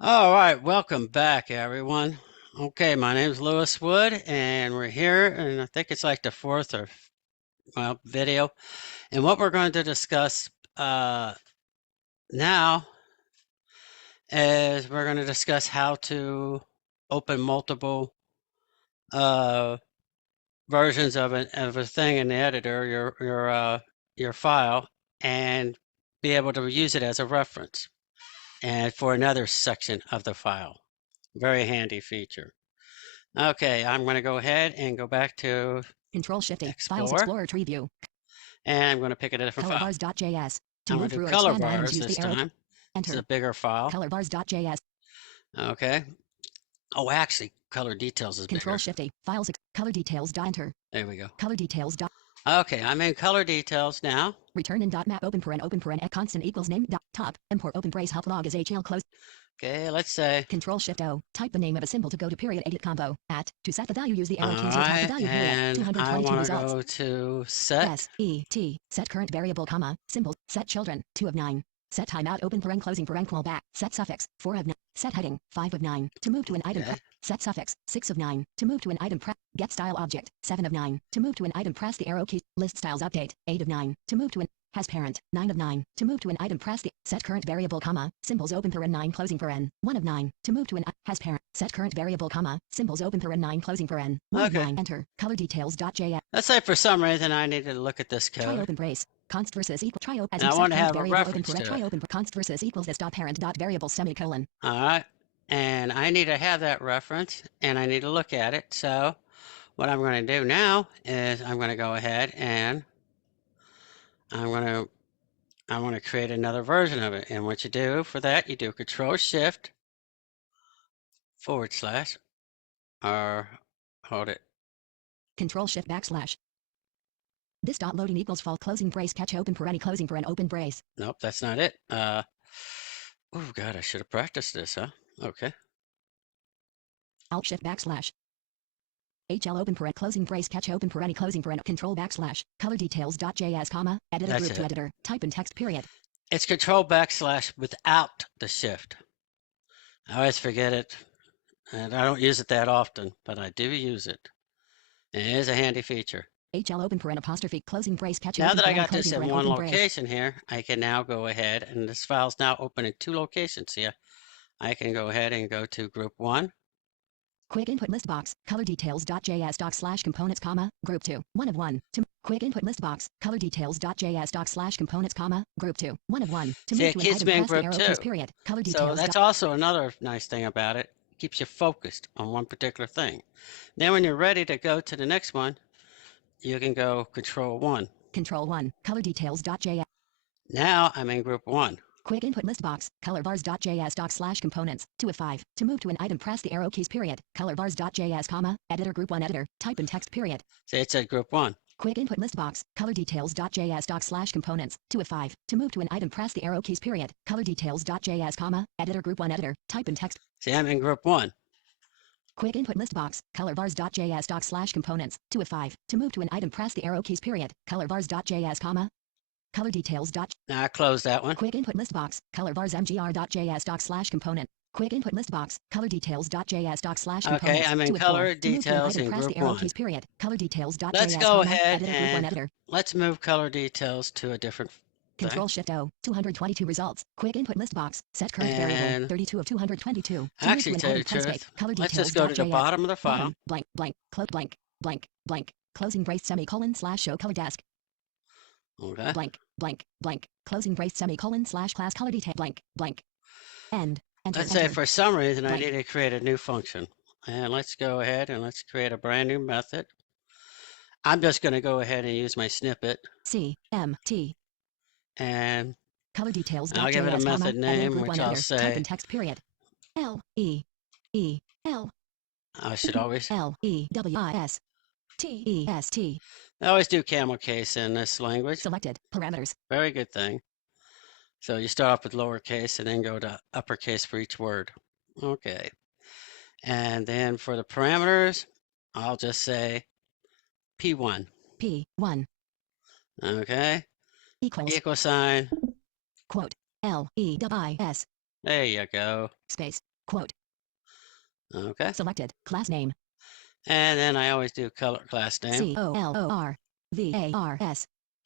All right, welcome back, everyone. Okay, my name's Lewis Wood, and we're here, and I think it's like the fourth or video. And what we're going to discuss now is we're going to discuss how to open multiple uh, versions of a thing in the editor, your file, and be able to use it as a reference and for another section of the file. Very handy feature. Okay, I'm going to go ahead and go back to Ctrl+Shift+A, Files Explorer, Explorer Tree View, and I'm going to pick a different file. colorbars.js. To I'm going move to do through or color expand items, bars use this the arrow key. time. This is Enter. a bigger file. ColorBars.js. Okay. Oh, actually, color details is bigger. Ctrl+Shift+A, Files Color Details. Enter. There we go. Color Details. Okay, I'm in color details now. Return in .map open at constant equals name top import open brace help log is HL close. Okay, let's say Ctrl+Shift+O. Type the name of a symbol to go to period edit combo at to set the value. Use the arrow keys all to type the right, value period. and 222 I want to results. go to set. Set current variable comma symbol set children 2 of 9. Set timeout open paren closing paren callback. Set suffix 4 of 9. Set heading 5 of 9. To move to an item press. Set suffix 6 of 9. To move to an item press. Get style object 7 of 9. To move to an item press the arrow key. List styles update 8 of 9. To move to an has parent 9 of 9. To move to an item press the set current variable comma symbols open paren 9 closing paren 1 of 9. To move to an has parent set current variable comma symbols open paren 9 closing paren 1 of 9. Enter color details.js. Let's say for some reason I needed to look at this code. Try open brace. Const versus equal try open as and I want to have a open reference open to try it. open const versus equals this dot parent dot variable semicolon. All right, and I need to have that reference, and I need to look at it. So what I'm going to do now is I'm going to go ahead and I want to create another version of it. And what you do for that, you do Control-Shift / or hold it. Control-Shift \. This dot loading equals fall closing brace catch open paren closing paren open brace. Nope, that's not it. Oh God, I should have practiced this, huh? Okay. Alt-Shift \. HL open paren closing brace catch open paren closing paren control / color details.js comma editor That's group to it. editor type in text period. It's Control / without the shift. I always forget it, and I don't use it that often, but I do use it. And it is a handy feature. HL open paren apostrophe closing brace catch Now open that I paren got this closing in paren one open brace. location here, I can now go ahead, and this file's now open in 2 locations here. I can go ahead and go to group 1. Quick input list box, color details.js /components, group 2, 1 of 1. To quick input list box, color details.js /components, group 2, 1 of 1. To See, move it to an keeps item me in press the group arrow 2. keys period. Color So details. that's also another nice thing about it. It keeps you focused on one particular thing. Then when you're ready to go to the next one, you can go Control 1. Control 1, color details.js. Now I'm in group 1. Quick input list box, colorbars.js /components, 2 of 5. To move to an item press the arrow keys period. Colorbars.js, editor group 1 editor, type in text period. See, it said group 1. Quick input list box, color details.js /components, 2 of 5. To move to an item press the arrow keys period. Color details.js, editor group 1 editor, type in text. See, I'm in group 1. Quick input list box, colorbars.js /components, 2 of 5. To move to an item press the arrow keys period. Colorbars.js, color details. Now I close that one. Quick input list box, colorbars.mgr.js /component. Quick input list box, color details.js /components. Okay, I'm in color details in group 1. Period. Color details.js. Let's go ahead editor, and editor. let's move color details to a different thing. Control-Shift-O, 222 results. Quick input list box, set current variable, 32 of 222. Actually, to tell you the truth, let's just go to the bottom of the file. Blank, blank, blank, blank, blank, closing brace semicolon / show color desk. Okay. Blank, blank, blank, closing brace semicolon / class color detail blank, blank. End. Enter, Let's enter. say for some reason blank. I need to create a new function. And let's go ahead and let's create a brand new method. I'm just going to go ahead and use my snippet. CMT. And color details. I'll give it a method name, which I'll say. Type in text period. L-E-E-L. I should always. L-E-W-I-S-T-E-S-T. I always do camel case in this language. Selected. Parameters. Very good thing. So you start off with lowercase and then go to uppercase for each word. Okay. And then for the parameters, I'll just say P1. P1. Okay. Equals. Equal sign. Quote. L-E-W-I-S. There you go. Space. Quote. Okay. Selected. Class name. And then I always do color class name. COLORVARS.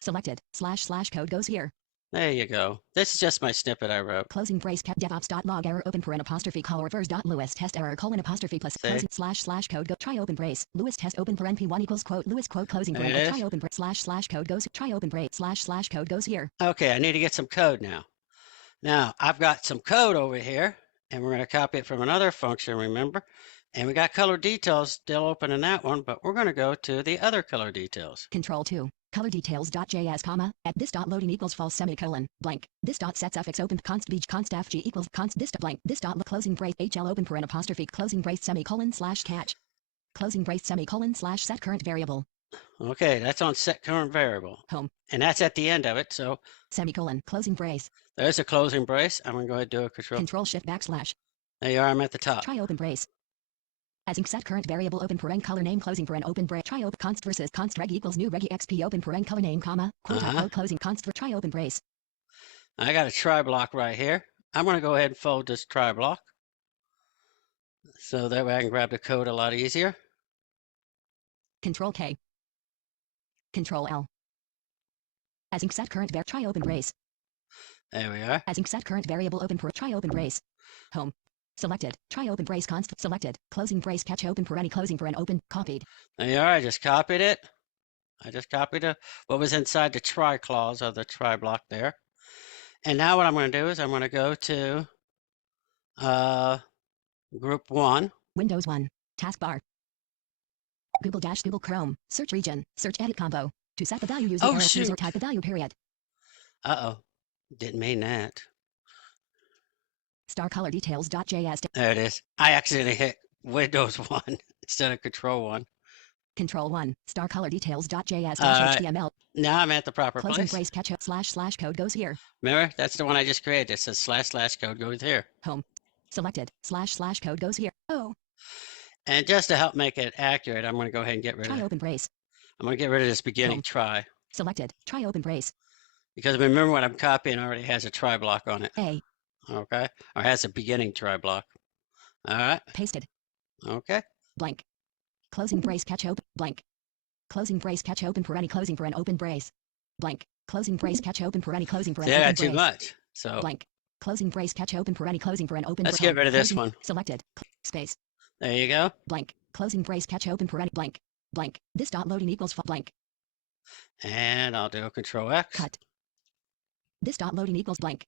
Selected. / code goes here. There you go. This is just my snippet I wrote. Closing brace cap devops.log error open paren apostrophe call reverse dot Lewis test error colon apostrophe plus See? closing / code go try open brace Lewis test open paren p1 equals quote Lewis quote closing There brace it try is. open brace / code goes try open brace / code goes here. Okay, I need to get some code now. Now, I've got some code over here, and we're going to copy it from another function, remember? And we got color details still open in that one, but we're going to go to the other color details. Control2. Color details.js, comma, at this dot loading equals false semicolon, blank. This dot set suffix open const b const fg equals const this dot blank. This dot closing brace hl open paren apostrophe closing brace semicolon / catch. Closing brace semicolon / set current variable. Okay, that's on set current variable. Home. And that's at the end of it, so Semicolon, closing brace. there's a closing brace. I'm going to go ahead and do a Control shift / There you are, I'm at the top. try open brace. As in set current variable open paren color name closing paren open brace try open const versus const reg equals new reg xp open paren color name comma quote quote closing const for try open brace. I got a try block right here. I'm going to go ahead and fold this try block, so that way I can grab the code a lot easier. Control K. Control L. As in set current try open brace. There we are. As in set current variable open try open brace. Home. Selected. Try open brace const selected. Closing brace catch open paren closing paren open copied. There you are. I just copied it. I just copied what was inside the try clause of the try block there. And now what I'm going to do is I'm going to go to group 1. Windows 1. Taskbar. Google Chrome. Search region. Search edit combo. To set the value use the arrow keys or type the value period. Uh-oh. Didn't mean that. Star color details.js. There it is. I accidentally hit Windows 1 instead of Control 1. Control 1. Star color details.js HTML. Now I'm at the proper Closing place. brace catch up / code goes here. Remember, that's the one I just created. It says / code goes here. Home. Selected. / code goes here. Oh. And just to help make it accurate, I'm going to go ahead and get rid of. Try open brace. I'm going to get rid of this beginning try. Selected. Try open brace. Because remember what I'm copying already has a try block on it. A. Okay. Or has a beginning try block. All right. Pasted. Okay. Blank. Closing brace catch open. Blank. Closing brace catch open paren closing paren open brace. Blank. Closing brace catch open paren closing paren. See, I open got too brace. much. So blank. Closing brace catch open paren closing paren open. Let's get rid of this one. Selected. Space. There you go. Blank. Closing brace catch open paren blank. Blank. This dot loading equals blank. And I'll do a Control X. Cut. This dot loading equals blank.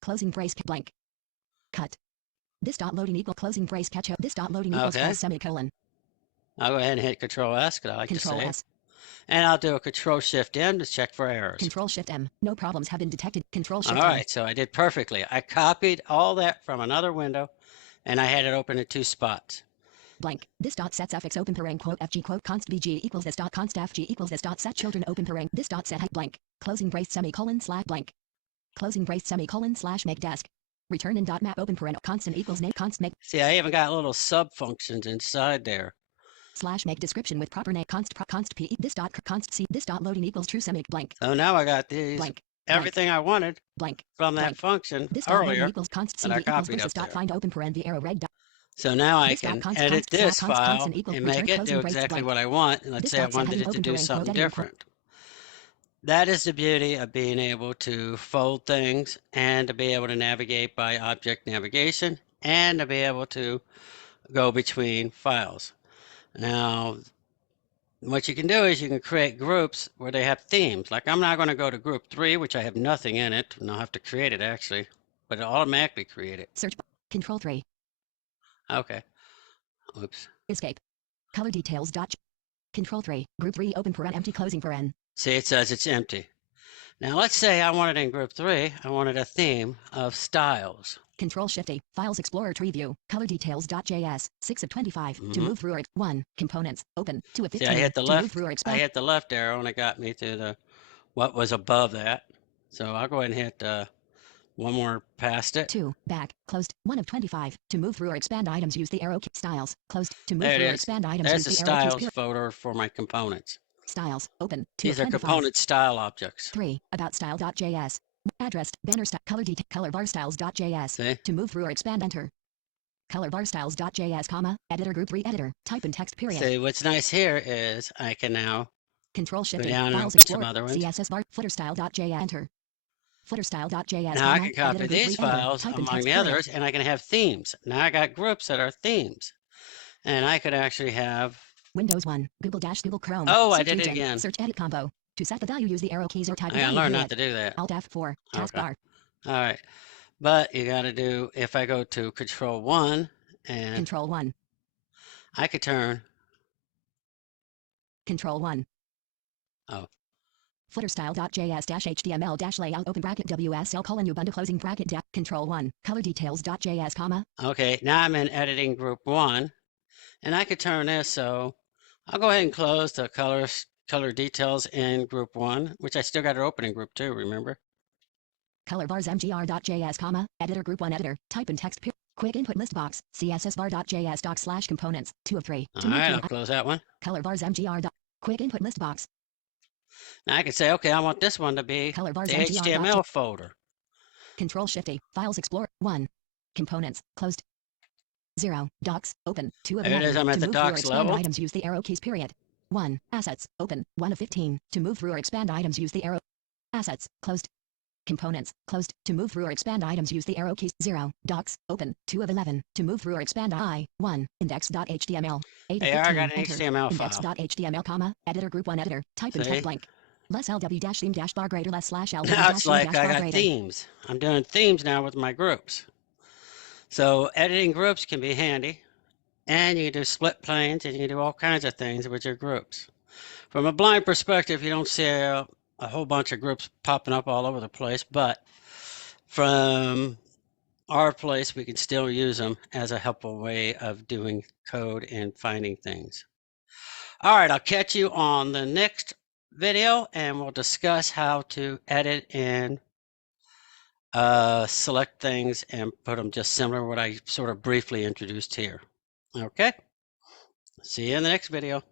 Closing brace blank. Cut. This dot loading equal closing brace catch up. This dot loading equals false semicolon. I'll go ahead and hit Control S because I like Control to say. S. And I'll do a Control Shift M to check for errors. Control Shift M. No problems have been detected. Control Shift All M. right, so I did perfectly. I copied all that from another window, and I had it open in 2 spots. Blank. This dot set suffix open paren quote fg quote const bg equals this dot const fg equals this dot set children open paren. This dot set height blank. Closing brace semicolon / blank. Closing brace semicolon / make desk. Return in dot map open paren constant equals name const make. See, I even got little sub functions inside there. / make description with proper name const p this dot const c this dot loading equals true semi blank. So now I got these. Blank. Everything I wanted blank from that blank. function This dot earlier. loading equals const c equals versus dot find open paren the arrow reg dot. So now I can edit this file and make it do exactly blank. what I want. And let's say I wanted it to do something different. That is the beauty of being able to fold things and to be able to navigate by object navigation and to be able to go between files. Now, what you can do is you can create groups where they have themes. Like I'm not going to go to group 3, which I have nothing in it, and I'll have to create it actually, but it'll automatically create it. Search Control 3. Okay. Oops. Escape. Color details dot. Control 3. Group 3 open paren empty closing paren. See, it says it's empty. Now let's say I wanted in group 3, I wanted a theme of styles. Control Shift A. Files Explorer Tree View. Color details.js. 6 of 25. To move through or 1. Components. Open. 2 of 15. See, I hit the left. I hit the left arrow and it got me to the what was above that. So I'll go ahead and hit one more past it. 2. Back. Closed. 1 of 25. To move through or expand items, use the arrow key. Styles. Closed. To move through or expand items, There's use the the arrow styles keys. folder for my components. Styles. Open. 2 These of are 25. component style objects. 3. About style.js. Address. Banner style. Color detail. Color bar styles.js. See? To move through or expand enter. Color bar styles.js, comma, editor group 3 editor, type in text period. See, what's nice here is I can now Control Shift go A, down and Files open some Explorer, other ones. CSS bar, footer style.js, enter. Footer style.js, Now I comma, can copy editor group 3 these editor, files type in among text the period. others, and I can have themes. Now I got groups that are themes. And I could actually have, Windows 1, Google Chrome, oh, I search did it region, again. search edit combo. To set the value, use the arrow keys or type I a gotta value learn view not it. to do that. Alt F4, Okay. taskbar. All right. But you got to do, if I go to Control+1, and Control+1, I could turn, Control+1. oh, Footer style.js-html-layout open bracket WSL colon Ubuntu closing bracket Control+1, color details.js, comma. okay, now I'm in editing group 1, and I could turn this, so I'll go ahead and close the color details in group 1, which I still got it open in group 2, remember? Color bars mgr.js, comma, editor group 1 editor, type in text quick input list box, css bar.js doc/components, 2 of 3. All right, I'll close that one. Color bars mgr. Quick input list box. Now I can say, okay, I want this one to be Color bars the mgr. HTML folder. Control Shift A, Files Explorer, 1. Components, closed. 0, Docs, open, 2 of 11. There it is, I'm at to the move through or docs expand level. items, use the arrow keys, period. 1, Assets, open, 1 of 15. To move through or expand items, use the arrow. Assets, closed. Components, closed. To move through or expand items, use the arrow keys. 0, Docs, open, 2 of 11. To move through or expand1, index.html. 8 of Hey, 15. I got an Enter. HTML file. Index.html, comma, editor group 1 editor, type in See? text blank. Less LW-theme-bar greater less slash LW Now it's like I bar got greater. themes. I'm doing themes now with my groups. So editing groups can be handy. And you can do split planes, and you can do all kinds of things with your groups. From a blind perspective, you don't see a whole bunch of groups popping up all over the place, but from our place, we can still use them as a helpful way of doing code and finding things. All right, I'll catch you on the next video, and we'll discuss how to edit and select things and put them just similar to what I sort of briefly introduced here. Okay, see you in the next video.